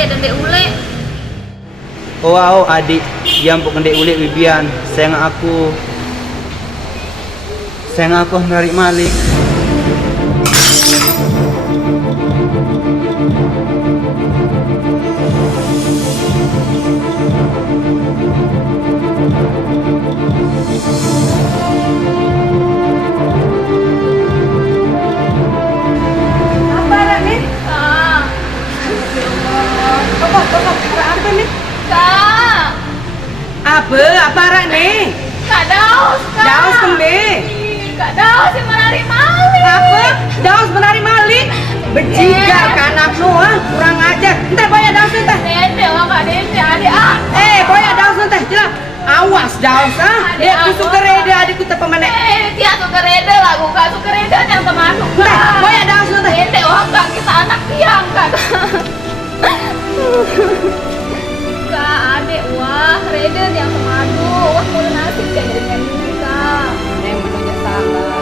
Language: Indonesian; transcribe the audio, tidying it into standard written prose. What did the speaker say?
ambek dendek ule. Oh adik, yang pok dendek ule bibian. Sayang aku narik Malik. Apa arah nih? Kak. Bapak, arah apa nih? Kak. Apa arah nih? Kak Daus, Kak. Daus kembe. Ih, Kak Daus yang menari Malik. Apa? Daus menari Malik? Bejiga ke anak lu, kurang ajar. Ntar boya Daus ntar. Dendek lah Kak, dendek adik aku. Boya Daus ntar, jelas. Awas Daus, Dia kusuk kereda adikku tepemane. Dia suka reda lah, Kak. Suka reda yang teman aku. Ntar, boya Daus ntar. Dendek wah Kak, kita anak tiang Kak. Kak, adik wah, reda yang temadu. Wah, mulai nasib kayak dengan ini Kak. Yang menunya salah.